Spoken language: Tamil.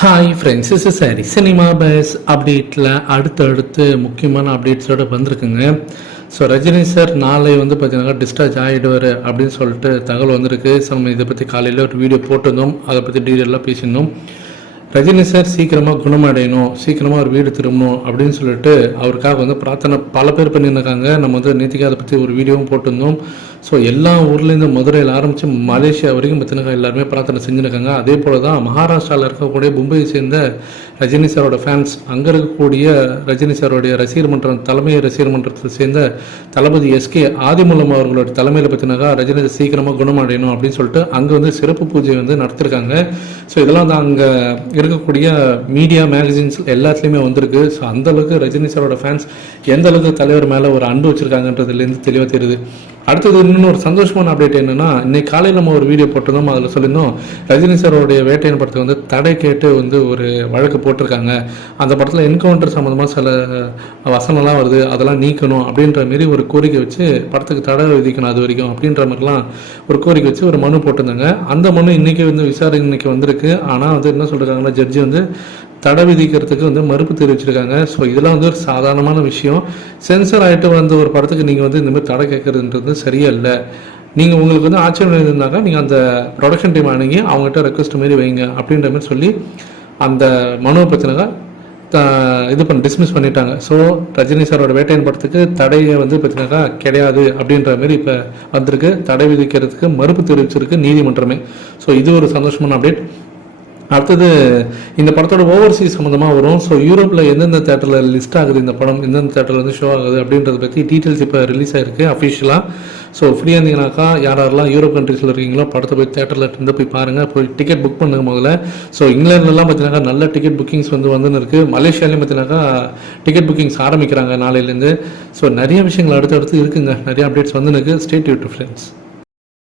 ஹாய் ஃப்ரெண்ட்ஸ் இஸ் சரி சினிமா பேஸ் அப்டேட்டில் அடுத்தடுத்து முக்கியமான அப்டேட்ஸோட வந்திருக்குங்க. ஸோ ரஜினி சார் நாளை வந்து பார்த்தீங்கன்னா டிஸ்சார்ஜ் ஆகிடுவார் அப்படின்னு சொல்லிட்டு தகவல் வந்திருக்கு. ஸோ நம்ம இதை பற்றி காலையில் ஒரு வீடியோ போட்டிருந்தோம். அதை பற்றி டீட்டெயிலாக பேசியிருந்தோம். ரஜினி சார் சீக்கிரமாக குணமடையணும் சீக்கிரமாக ஒரு வீடு திரும்பணும் அப்படின்னு சொல்லிட்டு அவருக்காக வந்து பிரார்த்தனை பல பேர் பண்ணியிருக்காங்க நம்ம வந்து நேற்றுக்கு அதை பற்றி ஒரு வீடியோவும் போட்டிருந்தோம். ஸோ எல்லா ஊர்லேருந்து மதுரையில் ஆரம்பித்து மலேசியா வரைக்கும் பார்த்தீங்கன்னா எல்லாருமே பிரார்த்தனை செஞ்சுருக்காங்க. அதே போல் தான் மகாராஷ்டிராவில் இருக்கக்கூடிய மும்பையை சேர்ந்த ரஜினி சாரோட ஃபேன்ஸ் அங்கே இருக்கக்கூடிய ரஜினி சாரோடைய ரசிகர் மன்றம் தலைமை ரசிகர் மன்றத்தை சேர்ந்த தளபதி எஸ்கே ஆதிமூலம் அவர்களோட தலைமையில் பார்த்தினாக்கா ரஜினி சீக்கிரமாக குணமடையணும் அப்படின்னு சொல்லிட்டு அங்கே வந்து சிறப்பு பூஜை வந்து நடத்திருக்காங்க. ஸோ இதெல்லாம் தான் அங்கே இருக்கக்கூடிய மீடியா மேகசின்ஸ் எல்லாத்துலேயுமே வந்திருக்கு. ஸோ அந்தளவுக்கு ரஜினி சாரோட ஃபேன்ஸ் எந்த அளவுக்கு தலைவர் மேலே ஒரு அன்பு வச்சுருக்காங்கன்றதுலேருந்து தெளிவாக தெரியுது. அடுத்தது இன்னொரு ஒரு சந்தோஷமான அப்டேட் என்னன்னா இன்னைக்கு காலையில் நம்ம ஒரு வீடியோ போட்டிருந்தோம். அதில் சொல்லியிருந்தோம் ரஜினி சாரோடைய வேட்டையன் படத்துக்கு வந்து தடை கேட்டு வந்து ஒரு வழக்கு போட்டிருக்காங்க. அந்த படத்தில் என்கவுண்டர் சம்மந்தமாக சில வசனம்லாம் வருது. அதெல்லாம் நீக்கணும் அப்படின்ற மாரி ஒரு கோரிக்கை வச்சு படத்துக்கு தடை விதிக்கணும் அது வரைக்கும் அப்படின்ற மாதிரிலாம் ஒரு கோரிக்கை வச்சு ஒரு மனு போட்டிருந்தாங்க. அந்த மனு இன்றைக்கி வந்து விசாரணைக்கு வந்திருக்கு. ஆனால் வந்து என்ன சொல்கிறாங்கன்னா ஜட்ஜி வந்து தடை விதிக்கிறதுக்கு வந்து மறுப்பு தெரிவிச்சிருக்காங்க. ஸோ இதெல்லாம் வந்து ஒரு சாதாரணமான விஷயம். சென்சர் ஆகிட்டு வந்த ஒரு படத்துக்கு நீங்கள் வந்து இந்தமாதிரி தடை கேட்குறதுன்றது சரியில்லை. நீங்கள் உங்களுக்கு வந்து ஆச்சரியம் இருந்தாக்கா நீங்கள் அந்த ப்ரொடக்ஷன் டீம் அணுகி அவங்ககிட்ட ரெக்வஸ்ட் மாரி வைங்க அப்படின்ற மாதிரி சொல்லி அந்த மனுவை பற்றினாக்கா இது பண்ண டிஸ்மிஸ் பண்ணிட்டாங்க. ஸோ ரஜினி சாரோட வேட்டையின் படத்துக்கு தடையை வந்து பார்த்தீங்கன்னாக்கா கிடையாது அப்படின்ற மாதிரி இப்போ வந்திருக்கு. தடை விதிக்கிறதுக்கு மறுப்பு தெரிவிச்சிருக்கு நீதிமன்றமே. ஸோ இது ஒரு சந்தோஷமான அப்டேட் அடுத்தது இந்த படத்தோட ஓவர்சீஸ் சம்மந்தமாக வரும். ஸோ யூரோப்பில் எந்தெந்த தேட்டரில் லிஸ்ட் ஆகுது இந்த படம் எந்தெந்த தேட்டரில் வந்து ஷோ ஆகுது அப்படின்றத பற்றி டீட்டெயில்ஸ் இப்போ ரிலீஸ் ஆயிருக்கு அஃபிஷியலாக ஸோ ஃப்ரீயாக இருந்தீங்கன்னாக்கா யார் யாரெல்லாம் யூரோப் கண்ட்ரீஸில் இருக்கீங்களோ படத்தை போய் தேட்டரில் இருந்து போய் பாருங்கள் போய் டிக்கெட் புக் பண்ணுங்க முதல்ல. ஸோ இங்கிலாந்துலலாம் பார்த்தீங்கன்னா நல்ல டிக்கெட் புக்கிங்ஸ் வந்து வந்துன்னு இருக்குது மலேசியாலையும் பார்த்தீங்கன்னாக்கா டிக்கெட் புக்கிங்ஸ் ஆரம்பிக்கிறாங்க நாளையிலேருந்து. ஸோ நிறைய விஷயங்கள் அடுத்தடுத்து இருக்குங்க. நிறைய அப்டேட்ஸ் வந்துன்னு இருக்குது ஸ்டேட் யூ ஃப்ரெண்ட்ஸ்